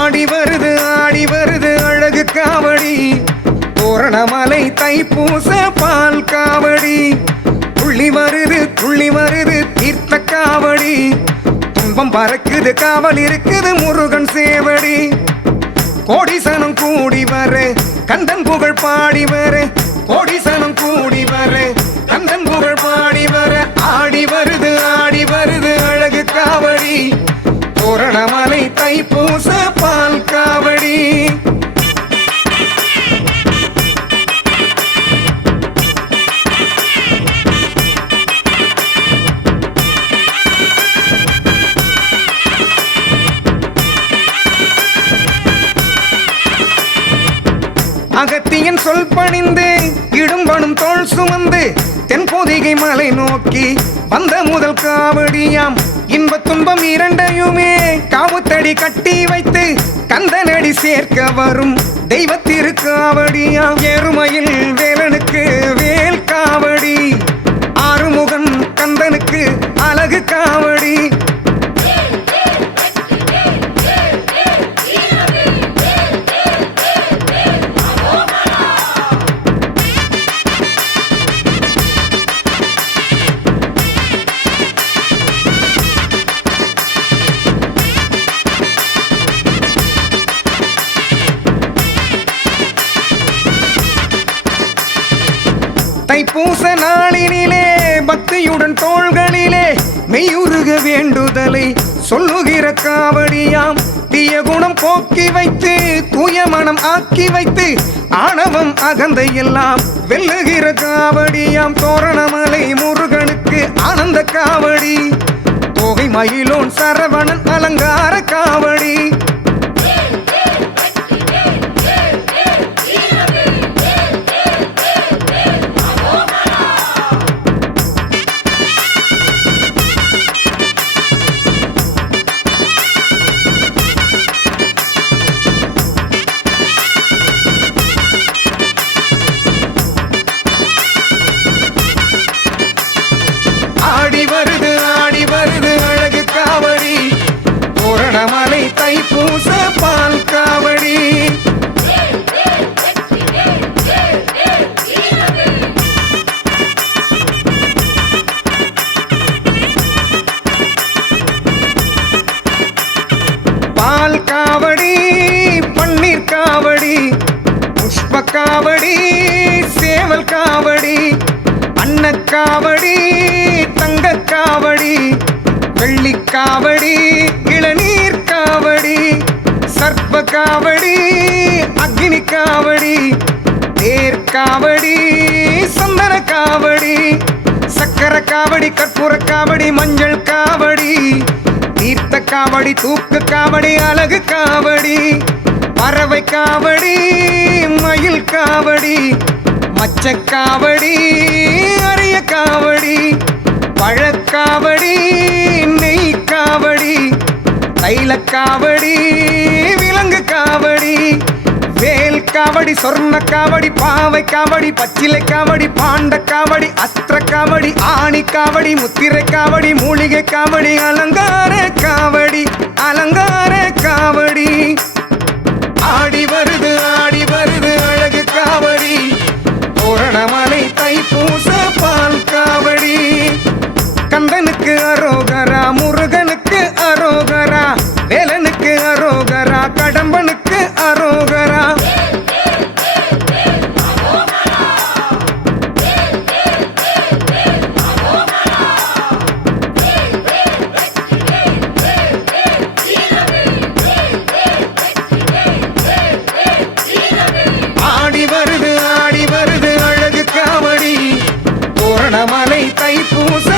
ஆடி வருது அழகு காவடி, தோரணமலை தைப்பூச பால் காவடி, துள்ளி வருது தீர்த்த காவடி, துன்பம் பறக்குது காவல் இருக்குது முருகன் சேவடி. கோடிசனம் கூடி வர கந்தன் புகழ் பாடி வர, கோடிசனம் கூடி வர கந்தன் புகழ் பாடி வர, ஆடி வருது அழகு காவடி, தோரணமலை தைப்பூச பால் காவடி. அகத்தியன் சொல் பணிந்து இடும்பனும் தோல் சுமந்து தென்பொதிகை மலை நோக்கி வந்த முதல் காவடியாம். இன்ப துன்பம் இரண்டையுமே காவுத்தடி கட்டி வைத்து கந்தனடி சேர்க்க வரும் தெய்வ திருக்காவடியாம். எருமையில் வேலனுக்கு வேல் காவடி, ஆறுமுகன் கந்தனுக்கு அழகு காவடி. தைப்பூச நாளினிலே பக்தியுடன் தோள்களிலே மெய்யுருக வேண்டுதலை சொல்லுகிற காவடியாம். தீய குணம் போக்கி வைத்து தூய மனம் ஆக்கி வைத்து ஆணவம் அகந்தை எல்லாம் வெல்லுகிற காவடியாம். தோரணமலை முருகனுக்கு ஆனந்த காவடி, தோகை மயிலோன் சரவணன் அலங்கார காவடி. ஆடி வருது அழகு காவடி, தோரணமலை தைப்பூச பால் காவடி. பால் காவடி, பன்னீர் காவடி, புஷ்ப காவடி, சேவல் காவடி, அன்னக்காவடி, தங்க காவடி, வெள்ளி காவடி, இளநீர் காவடி, சர்ப்ப காவடி, அக்னி காவடி, தேர் காவடி, சந்தன காவடி, சக்கர காவடி, கற்பூர காவடி, மஞ்சள் காவடி, தீர்த்த காவடி, தூக்கு காவடி, அழகு காவடி, பறவை காவடி, மயில் காவடி, மச்சக்காவடி, அரிய காவடி, பழக்காவடி, நெய் காவடி, தைலக்காவடி, விலங்கு காவடி, வேல் காவடி, சொர்ண காவடி, பாவை காவடி, பச்சிலை காவடி, பாண்ட காவடி, அஸ்திர காவடி, ஆணி காவடி, முத்திரை காவடி, மூலிகை காவடி, அலங்கார காவடி, அலங்கார காவடி. ஆடி வருது அழகு காவடி, தோரணமலை தைப்பூச பால் காவடி. கந்தனுக்கு அரோகரா, முருகனுக்கு அரோகரா, வேலனுக்கு அரோகரா, கடம்பனுக்கு அரோகரா. ஆடி வருது அழகு காவடி, தோரணமலை தைப்பூச